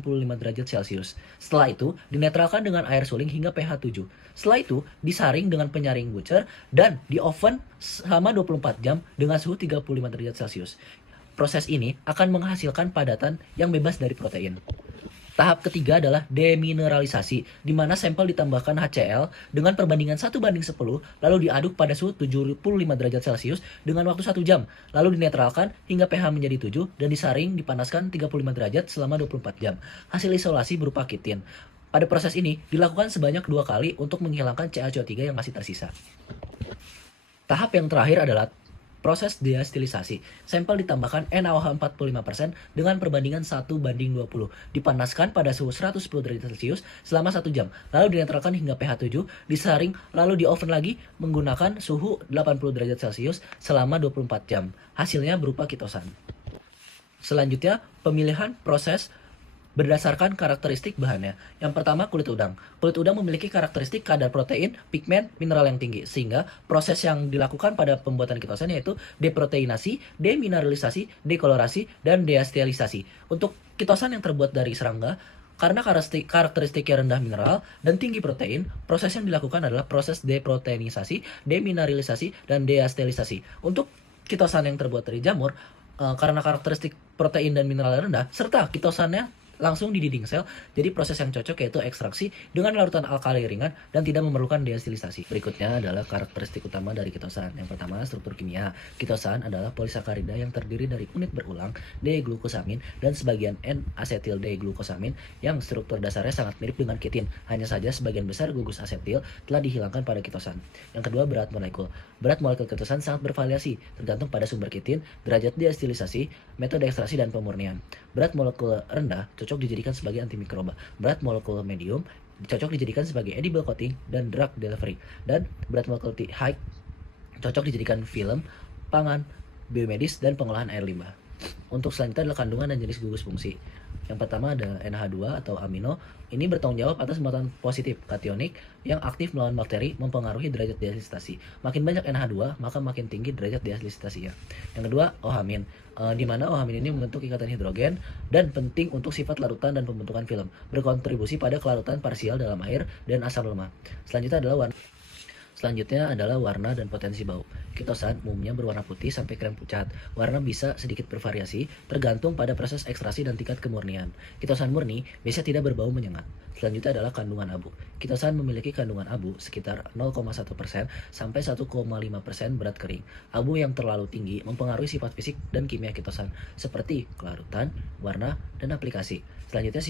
95 derajat Celcius. Setelah itu, dinetralkan dengan air suling hingga pH 7. Setelah itu, disaring dengan penyaring Bucher dan di oven selama 24 jam dengan suhu 35 derajat Celcius. Proses ini akan menghasilkan padatan yang bebas dari protein. Tahap ketiga adalah demineralisasi, di mana sampel ditambahkan HCl dengan perbandingan 1:10, lalu diaduk pada suhu 75 derajat Celcius dengan waktu 1 jam, lalu dinetralkan hingga pH menjadi 7 dan disaring dipanaskan 35 derajat selama 24 jam. Hasil isolasi berupa kitin. Pada proses ini dilakukan sebanyak 2 kali untuk menghilangkan CaCO3 yang masih tersisa. Tahap yang terakhir adalah proses deastilisasi. Sampel ditambahkan NaOH 45% dengan perbandingan 1:20. Dipanaskan pada suhu 110 derajat Celcius selama 1 jam. Lalu dinetralkan hingga pH 7, disaring, lalu di oven lagi menggunakan suhu 80 derajat Celcius selama 24 jam. Hasilnya berupa kitosan. Selanjutnya, pemilihan proses berdasarkan karakteristik bahannya. Yang pertama, kulit udang. Kulit udang memiliki karakteristik kadar protein, pigmen, mineral yang tinggi, sehingga proses yang dilakukan pada pembuatan kitosan yaitu deproteinasi, demineralisasi, dekolorasi, dan deastilisasi. Untuk kitosan yang terbuat dari serangga, karena karakteristiknya rendah mineral dan tinggi protein, proses yang dilakukan adalah proses deproteinisasi, demineralisasi, dan deastilisasi. Untuk kitosan yang terbuat dari jamur, karena karakteristik protein dan mineral rendah, serta kitosannya langsung di dinding sel, jadi proses yang cocok yaitu ekstraksi dengan larutan alkali ringan dan tidak memerlukan deastilisasi. Berikutnya adalah karakteristik utama dari kitosan. Yang pertama, struktur kimia. Kitosan adalah polisakarida yang terdiri dari unit berulang D-glukosamin dan sebagian N-asetil D-glukosamin yang struktur dasarnya sangat mirip dengan kitin. Hanya saja sebagian besar gugus asetil telah dihilangkan pada kitosan. Yang kedua, berat molekul. Berat molekul kitosan sangat bervariasi tergantung pada sumber kitin, derajat deastilisasi, metode ekstraksi, dan pemurnian. Berat molekul rendah cocok dijadikan sebagai antimikroba. Berat molekul medium cocok dijadikan sebagai edible coating dan drug delivery. Dan berat molekul high cocok dijadikan film, pangan, biomedis, dan pengolahan air limbah. Untuk selanjutnya adalah kandungan dan jenis gugus fungsi. Yang pertama ada NH2 atau amino. Ini bertanggung jawab atas muatan positif kationik yang aktif melawan bakteri, mempengaruhi derajat deasilitasi. Makin banyak NH2, maka makin tinggi derajat deasilitasinya. Yang kedua, OH-amin, di mana OH-amin ini membentuk ikatan hidrogen dan penting untuk sifat larutan dan pembentukan film, berkontribusi pada kelarutan parsial dalam air dan asam lemak. Selanjutnya adalah warna dan potensi bau. Kitosan umumnya berwarna putih sampai krem pucat. Warna bisa sedikit bervariasi tergantung pada proses ekstraksi dan tingkat kemurnian. Kitosan murni biasanya tidak berbau menyengat. Selanjutnya adalah kandungan abu. Kitosan memiliki kandungan abu sekitar 0,1% sampai 1,5% berat kering. Abu yang terlalu tinggi mempengaruhi sifat fisik dan kimia kitosan seperti kelarutan, warna, dan aplikasi. Selanjutnya